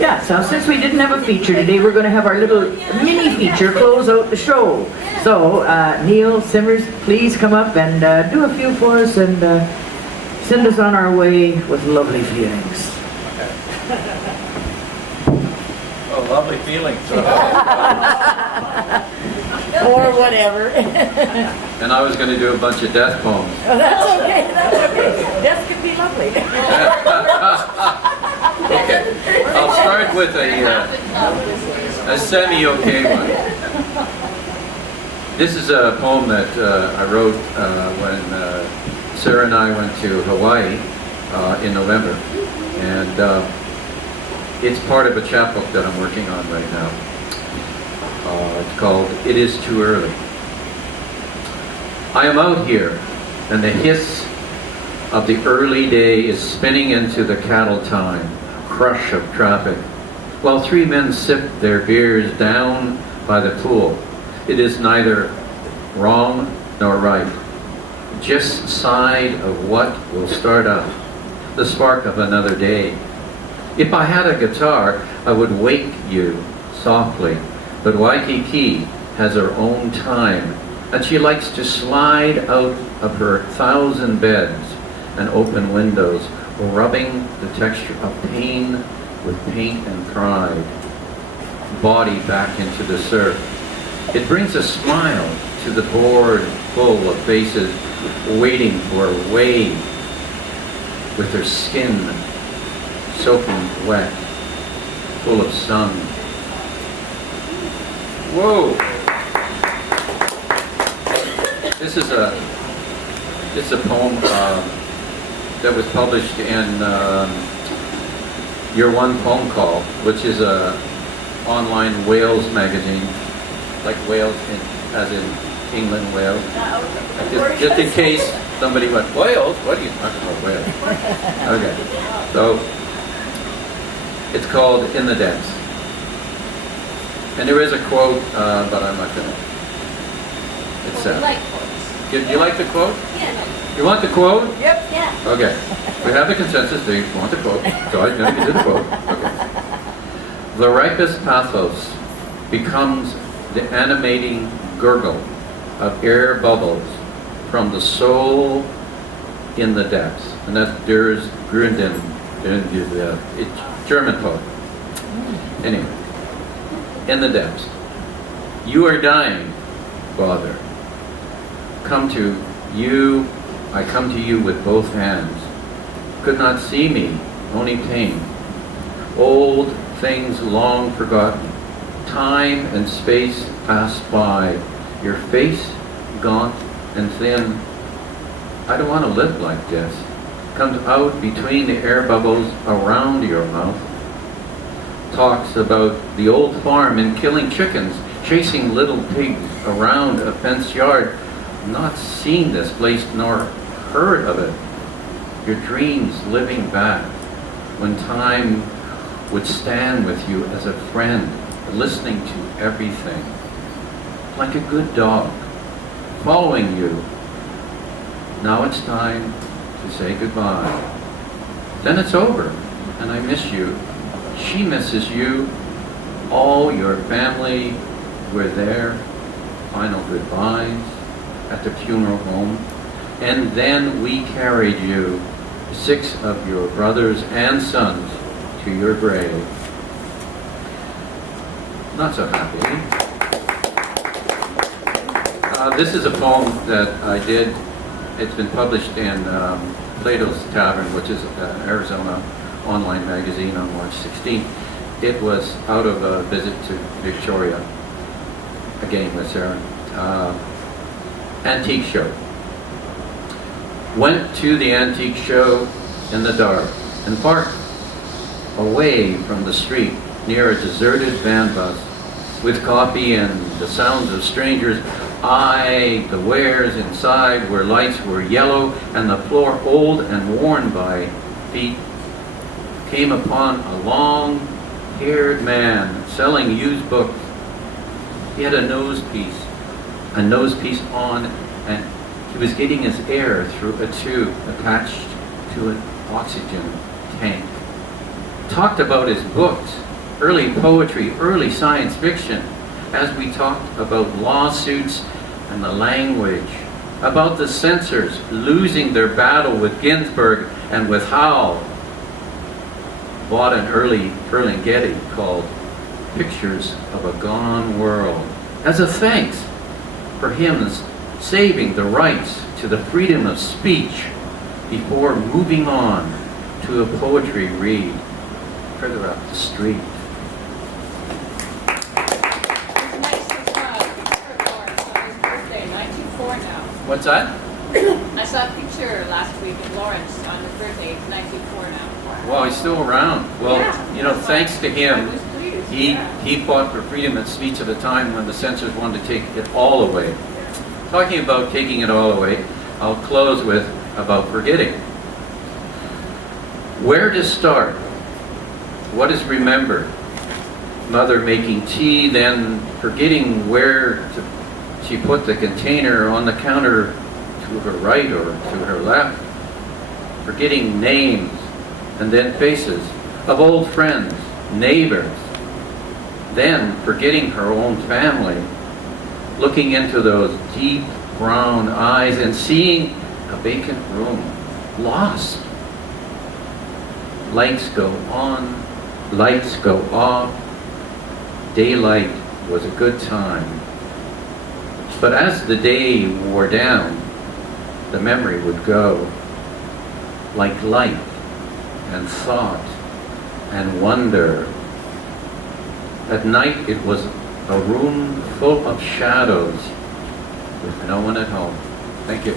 Yeah, so since we didn't have a feature today, we're going to have our little mini feature close out the show. So, Neil Simmers, please come up and do a few for us and send us on our way with lovely feelings. Oh, lovely feelings. Or whatever. And I was going to do a bunch of death poems. Oh, that's okay, that's okay. Death can be lovely. Okay, I'll start with a semi-okay one. This is a poem that I wrote when Sarah and I went to Hawaii in November. And it's part of a chapbook that I'm working on right now. It's called It Is Too Early. I am out here, and the hiss of the early day is spinning into the cattle time crush of traffic, while three men sip their beers down by the pool. It is neither wrong nor right, just side of what will start up, the spark of another day. If I had a guitar, I would wake you softly, but Waikiki has her own time, and she likes to slide out of her 1,000 beds and open windows, rubbing the texture of pain with paint and pride, body back into the surf. It brings a smile to the board full of faces waiting for a wave, with her skin soaking wet, full of sun. Whoa! This is a poem that was published in Your One Poem Call, which is a online Wales magazine, like Wales as in England, Wales. Just in case somebody went, Wales? What are you talking about, Wales? Okay, so it's called In the Depths. And there is a quote, but I'm not gonna. It's you like the quote? Yeah. You want the quote? Yep. Yeah. Okay. We have the consensus. They want the quote. So I'm going to do the quote. Okay. The ripest pathos becomes the animating gurgle of air bubbles from the soul in the depths. And that's Durs Grunden. It's German poet. Anyway. In the depths. You are dying, Father. I come to you with both hands. Could not see me, only pain. Old things long forgotten. Time and space pass by. Your face gaunt and thin. I don't want to live like this. Comes out between the air bubbles around your mouth. Talks about the old farm and killing chickens, chasing little pigs around a fenced yard. Not seen this place nor heard of it. Your dreams living back when time would stand with you as a friend, listening to everything. Like a good dog, following you. Now it's time to say goodbye. Then it's over, and I miss you. She misses you. All your family were there. Final goodbyes at the funeral home. And then we carried you, 6 of your brothers and sons, to your grave. Not so happy. This is a poem that I did. It's been published in Plato's Tavern, which is an Arizona online magazine, on March 16th. It was out of a visit to Victoria, again with Sarah. Antique show. Went to the antique show in the dark and parked away from the street near a deserted van bus with coffee and the sounds of strangers. Eyed the wares inside where lights were yellow and the floor old and worn by feet. Came upon a long-haired man selling used books. He had a nose piece on, and he was getting his air through a tube attached to an oxygen tank. Talked about his books early poetry, early science fiction, as we talked about lawsuits and the language, about the censors losing their battle with Ginsberg and with Howe, bought an early Ferlinghetti called Pictures of a Gone World, as a thanks for him saving the rights to the freedom of speech before moving on to a poetry read further up the street. His nicest picture of Lawrence on his birthday, 94 now. What's that? I saw a picture last week of Lawrence on his birthday. He's 94 now. Well, he's still around. Well, Yeah. you know, thanks to I him, was pleased. he yeah. fought for freedom of speech at a time when the censors wanted to take it all away. Talking about taking it all away, I'll close with about forgetting. Where to start? What is remembered? Mother making tea, then forgetting where she put the container on the counter to her right or to her left. Forgetting names and then faces of old friends, neighbors. Then forgetting her own family. Looking into those deep brown eyes and seeing a vacant room, lost. Lights go on, lights go off. Daylight was a good time. But as the day wore down, the memory would go, like light and thought and wonder. At night it was a room full of shadows with no one at home. Thank you.